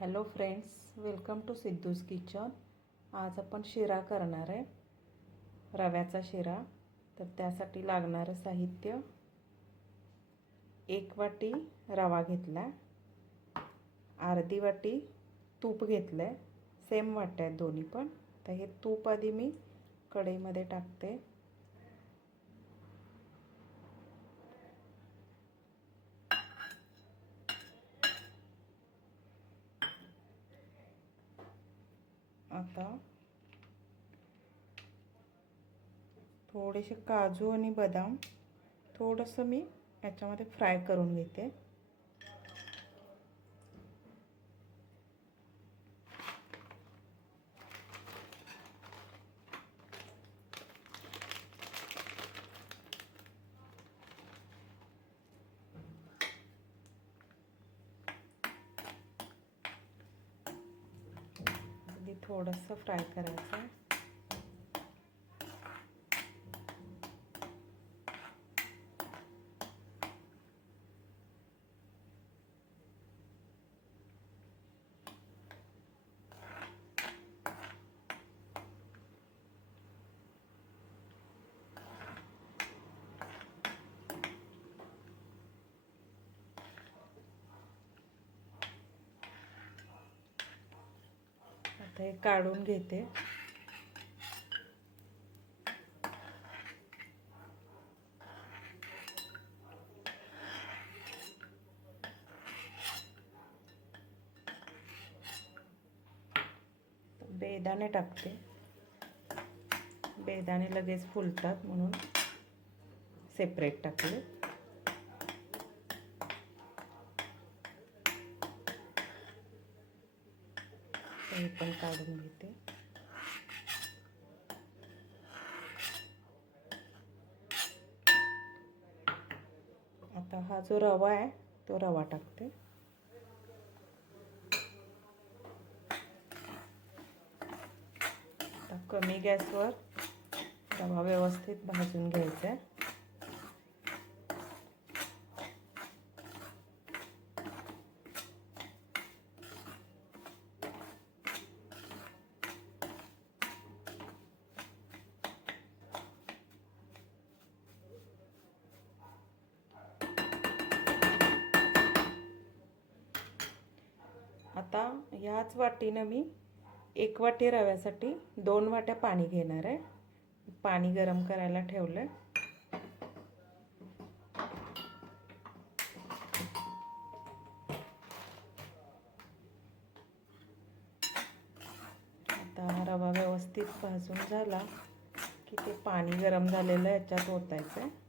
Hello friends, welcome to Siddhu's kitchen. आज आपण शिरा करणार आहे, रव्याचा शिरा। तर त्यासाठी लागणारं साहित्य: 1 वाटी रवा घेतला, अर्धी वाटी तूप घेतलं आहे, सेम वाट्या आहेत दोन्ही पण। तर हे तूप आधी मी कढईमध्ये टाकते। आता थोडेसे काजू आणि बदाम थोडंसं मी याच्यामध्ये फ्राय करून घेते। थोडंसं फ्राय करायचं आहे। आता हे काढून घेते। बेदाणे टाकते, बेदाणे लगेच फुलतात म्हणून सेपरेट टाकले। हे पण काढून घेते। आता हा जो रवा आहे तो रवा टाकते। आता कमी गॅसवर रवा व्यवस्थित भाजून घ्यायचा आहे। आता ह्याच वाटीनं मी 1 वाटी रव्यासाठी 2 वाट्या पाणी घेणार आहे। पाणी गरम करायला ठेवलं। आता रवा व्यवस्थित भाजून झाला की ते पाणी गरम झालेलं याच्यात ओतायचं आहे।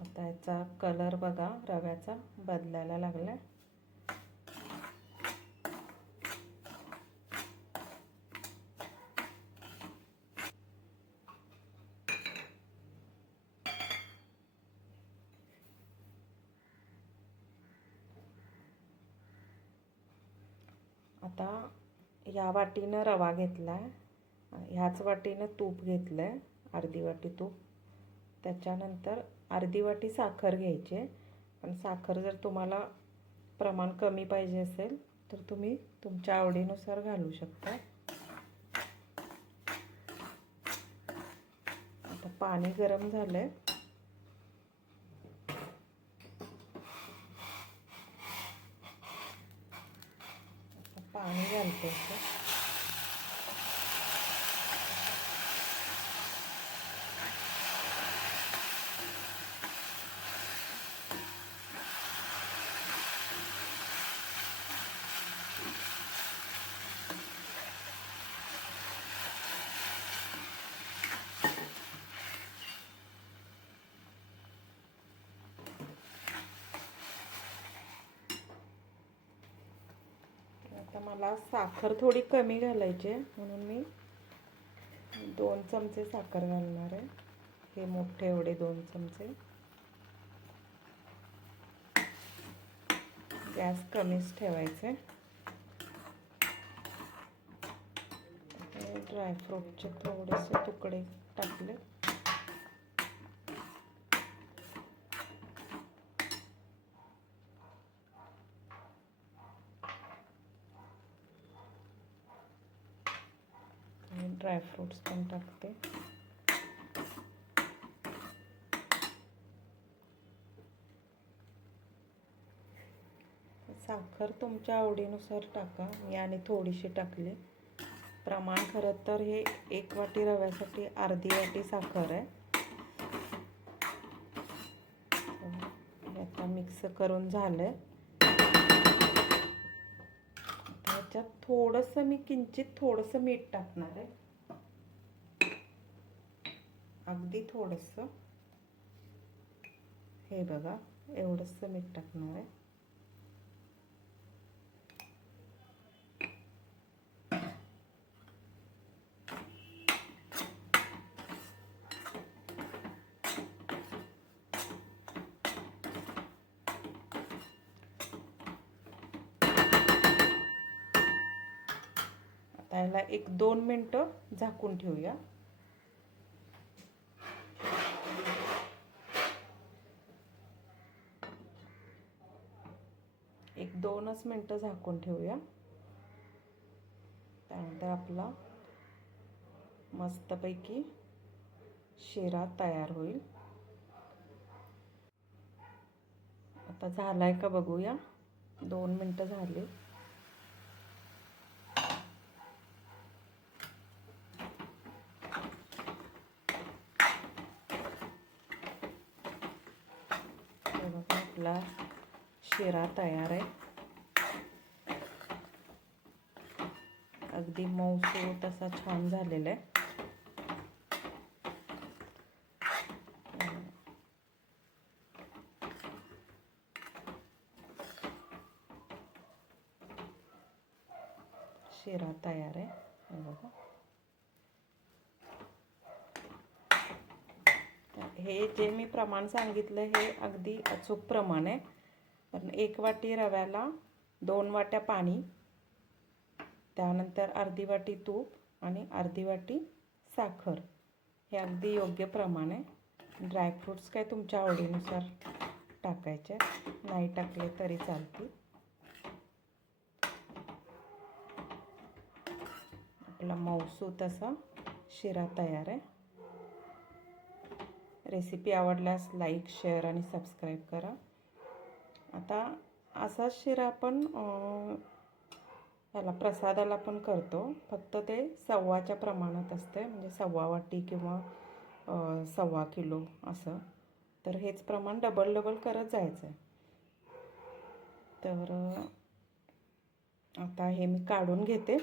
आता याचा कलर बघा, रव्याचा बदलायला लागला। आता ह्या वाटीनं रवा घेतलाय, ह्याच वाटीनं तूप घेतलंय, अर्धी वाटी तूप। त्याच्यानंतर अर्धी वाटी साखर घ्यायची। पण साखर जर तुम्हाला प्रमाण कमी पाहिजे असेल तर तुम्ही तुमच्या आवडीनुसार घालू शकता। आता पाणी गरम झालंय, पाणी घालते। आता मला साखर थोडी कमी घालायची आहे म्हणून मी 2 चमचे साखर घालणार आहे. हे मोठे एवढे 2 चमचे. गॅस कमीच ठेवायचे. ड्रायफ्रूटचे थोडेसे तुकडे टाकले. ड्रायफ्रूट्स पण टाकते. साखर तुमच्या आवडीनुसार टाका. मी आणि थोडीशी टाकली. प्रमाण खरं तर हे 1 वाटी रव्यासाठी अर्धी वाटी साखर आहे. आता मिक्स करून झालंय. त्याच्यात थोडंसं मी किंचित थोडंसं मीठ टाकणार आहे. अगदी थोडंसं. हे बघा एवढंसं मीठ टाकणार आहे. आता याला 1-2 मिनटं झाकून ठेवूया. 1-2च मिनटं झाकून ठेवूया. त्यानंतर आपला मस्तपैकी शिरा तयार होईल. आता झालाय का बघूया. 2 मिनटं झाली. बघा आपला शिरा तयार आहे. अगदी मऊसूत असा छान झालेला आहे. शिरा तयार आहे. बघा हे जे मी प्रमाण सांगितलं हे अगदी अचूक प्रमाण आहे. पण 1 वाटी रव्याला 2 वाट्या पाणी, त्यानंतर अर्धी वाटी तूप आणि अर्धी वाटी साखर हे अगदी योग्य प्रमाण आहे. ड्रायफ्रूट्स काय तुमच्या आवडीनुसार टाकायचे, नाही टाकले तरी चालतील. आपला मऊसूत असा शिरा तयार आहे. रेसिपी आवडल्यास लाईक, शेअर आणि सबस्क्राईब करा. आता असाच शिरा आपण याला प्रसादाला पण करतो, फक्त ते 1/2च्या प्रमाणात असते, म्हणजे 1/2 वाटी किंवा 1/2 किलो असं. तर हेच प्रमाण डबल करत जायचं आहे. तर आता हे मी काढून घेते.